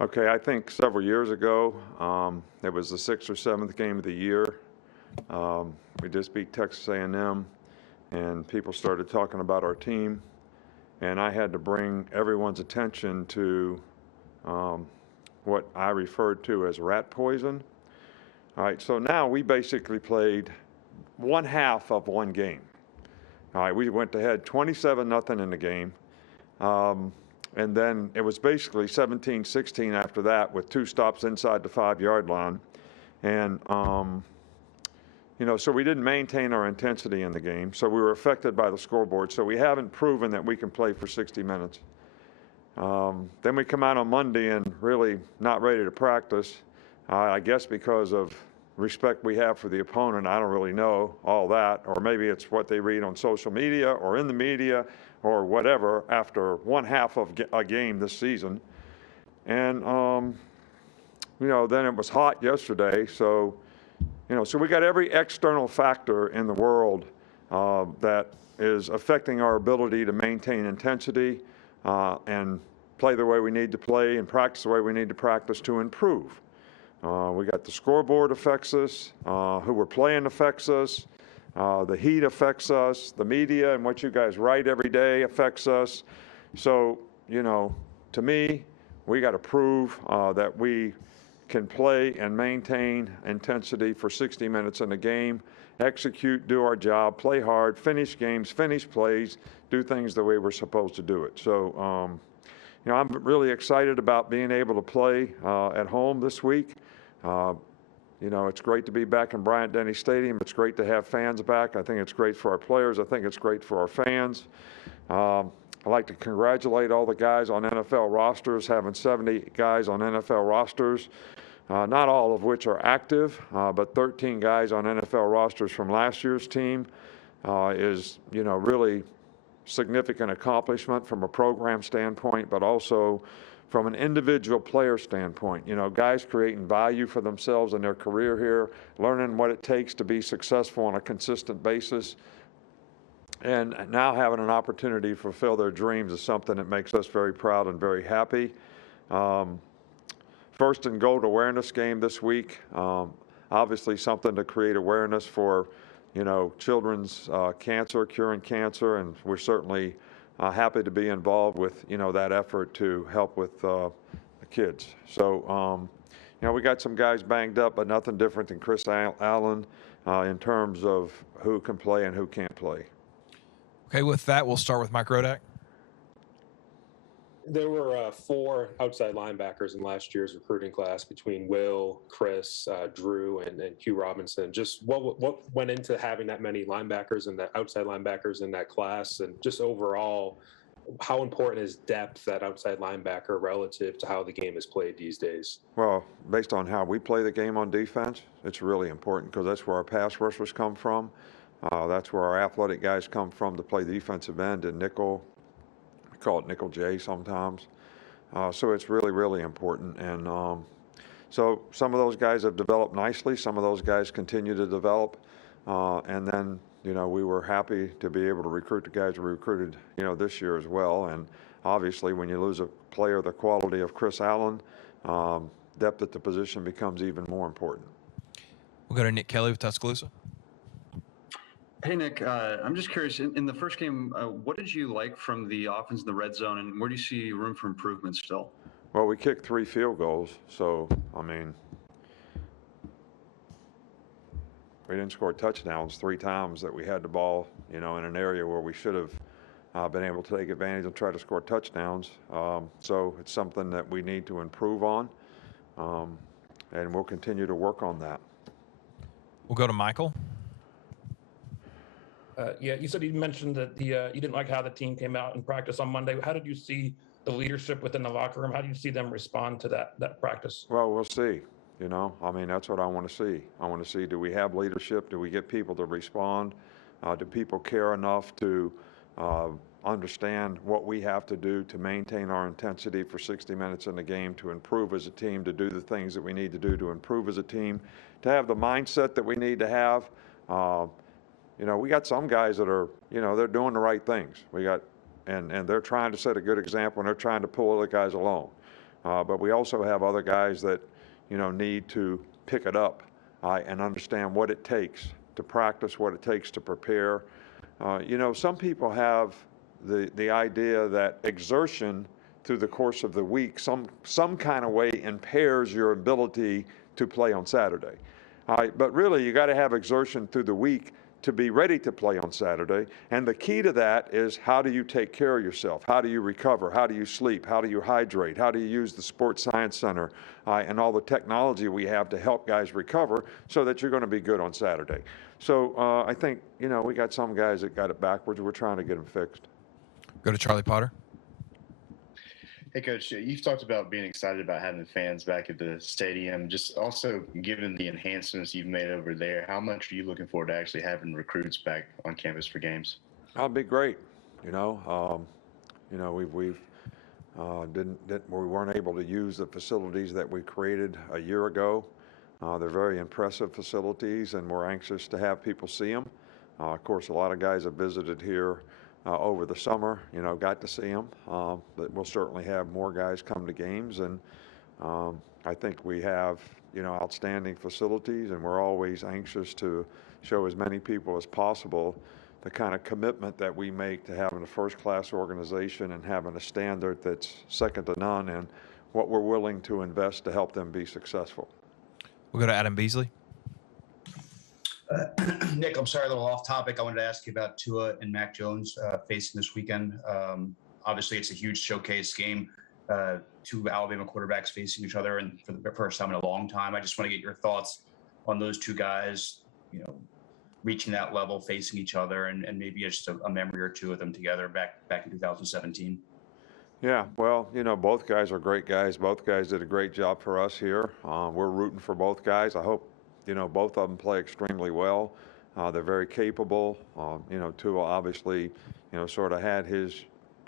Okay, I think several years ago, it was the 6th or 7th game of the year. We just beat Texas A&M, and people started talking about our team, and I had to bring everyone's attention to what I referred to as rat poison. All right, so now we basically played one half of one game. All right, we went ahead 27-0 in the game. And then it was basically 17-16 after that with 2 stops inside the 5-yard line. And, so we didn't maintain our intensity in the game. So we were affected by the scoreboard. So we haven't proven that we can play for 60 minutes. Then we come out on Monday and really not ready to practice. I guess because of respect we have for the opponent. I don't really know all that. Or maybe it's what they read on social media or in the media or whatever after one half of a game this season. And, then it was hot yesterday. So, so we got every external factor in the world that is affecting our ability to maintain intensity and play the way we need to play and practice the way we need to practice to improve. We got the scoreboard affects us, who we're playing affects us, the heat affects us, the media and what you guys write every day affects us. So, to me, we got to prove that we can play and maintain intensity for 60 minutes in a game, execute, do our job, play hard, finish games, finish plays, do things the way we're supposed to do it. So, I'm really excited about being able to play at home this week. It's great to be back in Bryant-Denny Stadium. It's great to have fans back. I think it's great for our players. I think it's great for our fans. I'd like to congratulate all the guys on NFL rosters, having 70 guys on NFL rosters, not all of which are active, but 13 guys on NFL rosters from last year's team is, really significant accomplishment from a program standpoint, but also from an individual player standpoint. Guys creating value for themselves in their career here, learning what it takes to be successful on a consistent basis, and now having an opportunity to fulfill their dreams is something that makes us very proud and very happy. First and Gold awareness game this week. Obviously something to create awareness for, children's cancer, curing cancer, and we're certainly happy to be involved with, that effort to help with the kids. So, we got some guys banged up, but nothing different than Chris Allen in terms of who can play and who can't play. Okay, with that, we'll start with Mike Rodak. There were 4 outside linebackers in last year's recruiting class between Will, Chris, Drew, and Hugh Robinson. Just what went into having that many linebackers and the outside linebackers in that class, and just overall, how important is depth at outside linebacker relative to how the game is played these days? Well, based on how we play the game on defense, it's really important because that's where our pass rushers come from. That's where our athletic guys come from to play the defensive end and nickel. We call it nickel J sometimes. So it's really, really important. And so some of those guys have developed nicely. Some of those guys continue to develop. And then, we were happy to be able to recruit the guys we recruited, this year as well. And obviously when you lose a player the quality of Chris Allen, depth at the position becomes even more important. We'll go to Nick Kelly with Tuscaloosa. Hey, Nick, I'm just curious, in the first game, what did you like from the offense in the red zone, and where do you see room for improvement still? Well, we kicked 3 field goals, so, we didn't score touchdowns 3 times that we had the ball, in an area where we should have been able to take advantage and try to score touchdowns. So it's something that we need to improve on, and we'll continue to work on that. We'll go to Michael. You mentioned that you didn't like how the team came out in practice on Monday. How did you see the leadership within the locker room? How do you see them respond to that practice? Well, we'll see. That's what I want to see. I want to see, do we have leadership? Do we get people to respond? Do people care enough to understand what we have to do to maintain our intensity for 60 minutes in the game, to improve as a team, to do the things that we need to do to improve as a team, to have the mindset that we need to have? We got some guys that are, they're doing the right things. And they're trying to set a good example, and they're trying to pull other guys along. But we also have other guys that, need to pick it up and understand what it takes to practice, what it takes to prepare. Some people have the idea that exertion through the course of the week some kind of way impairs your ability to play on Saturday. But really, you got to have exertion through the week to be ready to play on Saturday. And the key to that is, how do you take care of yourself? How do you recover? How do you sleep? How do you hydrate? How do you use the Sports Science Center and all the technology we have to help guys recover so that you're going to be good on Saturday? So I think, we got some guys that got it backwards. We're trying to get them fixed. Go to Charlie Potter. Hey, Coach, you've talked about being excited about having fans back at the stadium. Just also, given the enhancements you've made over there, how much are you looking forward to actually having recruits back on campus for games? That'll be great. We weren't able to use the facilities that we created a year ago. They're very impressive facilities, and we're anxious to have people see them. Of course, a lot of guys have visited here over the summer, got to see them. But we'll certainly have more guys come to games, and I think we have, outstanding facilities, and we're always anxious to show as many people as possible the kind of commitment that we make to having a first-class organization and having a standard that's second to none, and what we're willing to invest to help them be successful. We'll go to Adam Beasley. Nick, I'm sorry, a little off topic. I wanted to ask you about Tua and Mac Jones facing this weekend. Obviously, it's a huge showcase game. Two Alabama quarterbacks facing each other, and for the first time in a long time. I just want to get your thoughts on those two guys, reaching that level, facing each other, and maybe just a memory or two of them together back in 2017. Yeah, well, both guys are great guys. Both guys did a great job for us here. We're rooting for both guys. I hope both of them play extremely well. They're very capable. Tua obviously, sort of had his,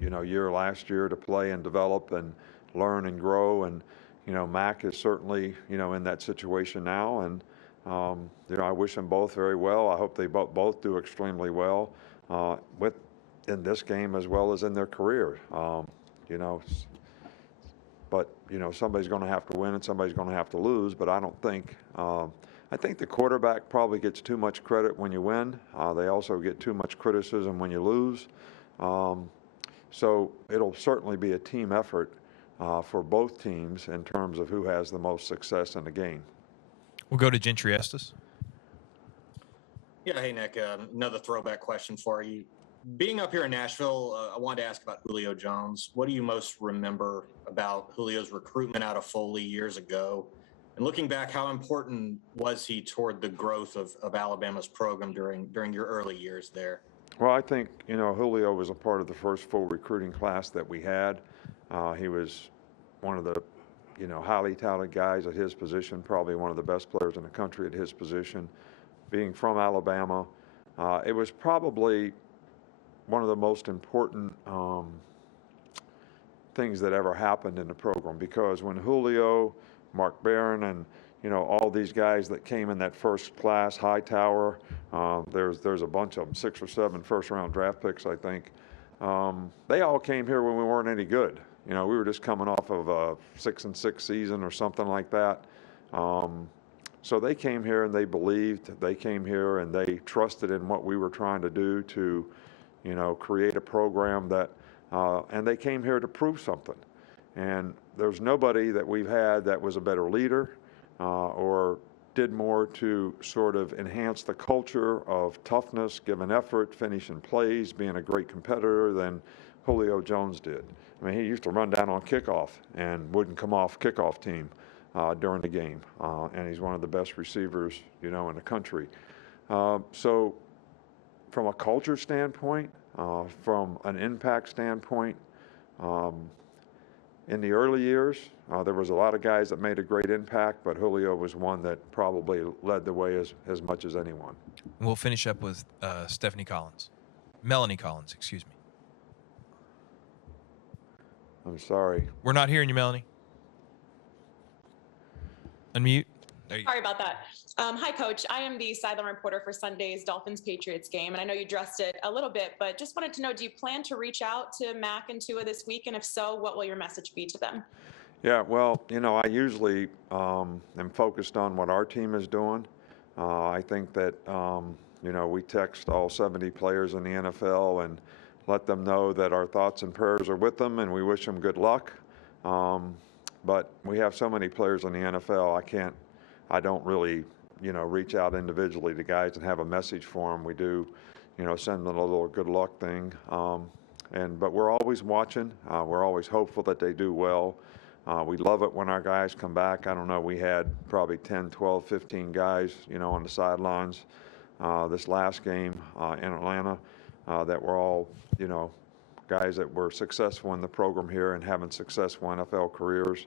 year last year to play and develop and learn and grow. And, Mac is certainly, in that situation now. And, I wish them both very well. I hope they both do extremely well in this game as well as in their career. But, somebody's going to have to win and somebody's going to have to lose. But I don't think I think the quarterback probably gets too much credit when you win. They also get too much criticism when you lose. So it'll certainly be a team effort for both teams in terms of who has the most success in the game. We'll go to Gentry Estes. Yeah, hey, Nick, another throwback question for you. Being up here in Nashville, I wanted to ask about Julio Jones. What do you most remember about Julio's recruitment out of Foley years ago? And looking back, how important was he toward the growth of Alabama's program during your early years there? Well, I think, Julio was a part of the first full recruiting class that we had. He was one of the, highly talented guys at his position, probably one of the best players in the country at his position. Being from Alabama, it was probably one of the most important things that ever happened in the program, because when Julio, Mark Barron, and all these guys that came in that first class, Hightower, there's a bunch of them, 6 or 7 first-round draft picks, I think. They all came here when we weren't any good. We were just coming off of a 6-6 season or something like that. So they came here and they believed. They came here and they trusted in what we were trying to do to, create a program that, and they came here to prove something. And there's nobody that we've had that was a better leader or did more to sort of enhance the culture of toughness, giving effort, finishing plays, being a great competitor than Julio Jones did. I mean, he used to run down on kickoff and wouldn't come off kickoff team during the game. And he's one of the best receivers, in the country. So from a culture standpoint, from an impact standpoint, in the early years, there was a lot of guys that made a great impact, but Julio was one that probably led the way as much as anyone. We'll finish up with Melanie Collins, excuse me. I'm sorry. We're not hearing you, Melanie. Unmute. There you go. Sorry about that. Hi, Coach. I am the sideline reporter for Sunday's Dolphins-Patriots game, and I know you addressed it a little bit, but just wanted to know, do you plan to reach out to Mac and Tua this week? And if so, what will your message be to them? Yeah, well, I usually am focused on what our team is doing. I think that, we text all 70 players in the NFL and let them know that our thoughts and prayers are with them and we wish them good luck. But we have so many players in the NFL, I don't really, reach out individually to guys and have a message for them. We do, send them a little good luck thing. But we're always watching. We're always hopeful that they do well. We love it when our guys come back. I don't know, we had probably 10, 12, 15 guys, on the sidelines this last game in Atlanta that were all, guys that were successful in the program here and having successful NFL careers.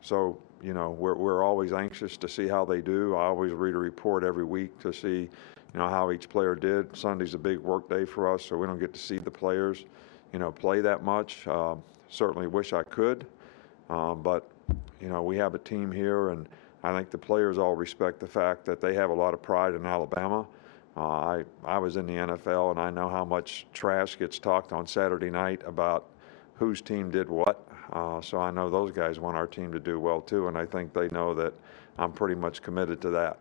So, we're always anxious to see how they do. I always read a report every week to see, how each player did. Sunday's a big work day for us, so we don't get to see the players, play that much. Certainly wish I could, but we have a team here, and I think the players all respect the fact that they have a lot of pride in Alabama. I was in the NFL, and I know how much trash gets talked on Saturday night about whose team did what. So I know those guys want our team to do well too, and I think they know that I'm pretty much committed to that.